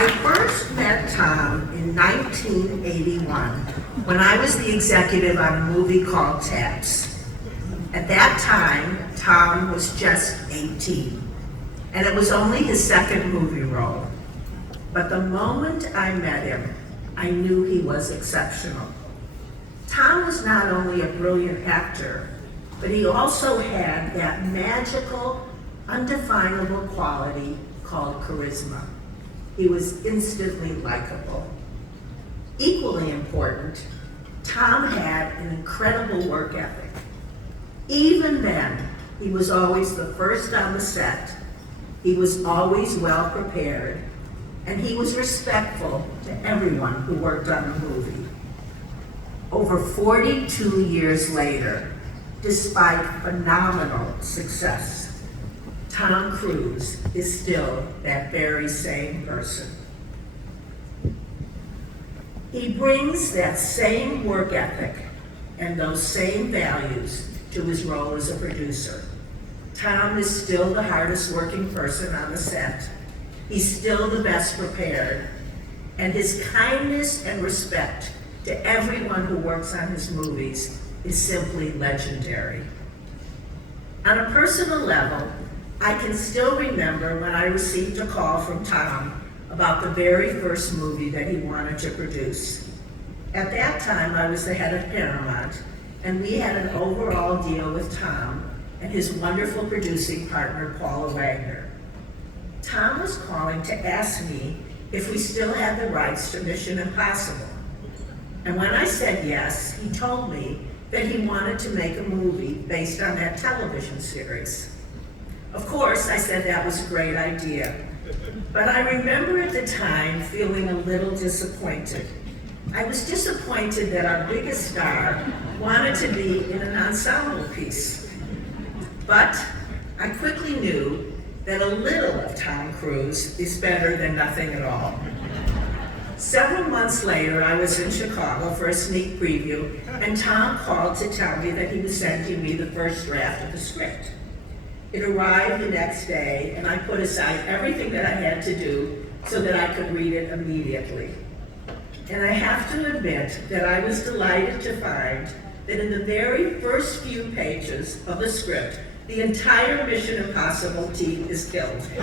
I first met Tom in 1981 when I was the executive on a movie called Taps. At that time, Tom was just 18, and it was only his second movie role. But the moment I met him, I knew he was exceptional. Tom was not only a brilliant actor, but he also had that magical, undefinable quality called charisma. He was instantly likable. Equally important, Tom had an incredible work ethic. Even then, he was always the first on the set. He was always well prepared, and he was respectful to everyone who worked on the movie. Over 42 years later, despite phenomenal success, Tom Cruise is still that very same person. He brings that same work ethic and those same values to his role as a producer. Tom is still the hardest working person on the set. He's still the best prepared, and his kindness and respect to everyone who works on his movies is simply legendary. On a personal level, I can still remember when I received a call from Tom about the very first movie that he wanted to produce. At that time, I was the head of Paramount, and we had an overall deal with Tom and his wonderful producing partner, Paula Wagner. Tom was calling to ask me if we still had the rights to Mission Impossible. And when I said yes, he told me that he wanted to make a movie based on that television series. Of course, I said that was a great idea, but I remember at the time feeling a little disappointed. I was disappointed that our biggest star wanted to be in an ensemble piece. But I quickly knew that a little of Tom Cruise is better than nothing at all. Several months later, I was in Chicago for a sneak preview, and Tom called to tell me that he was sending me the first draft of the script. It arrived the next day, and I put aside everything that I had to do so that I could read it immediately. And I have to admit that I was delighted to find that in the very first few pages of the script, the entire Mission Impossible team is killed. Except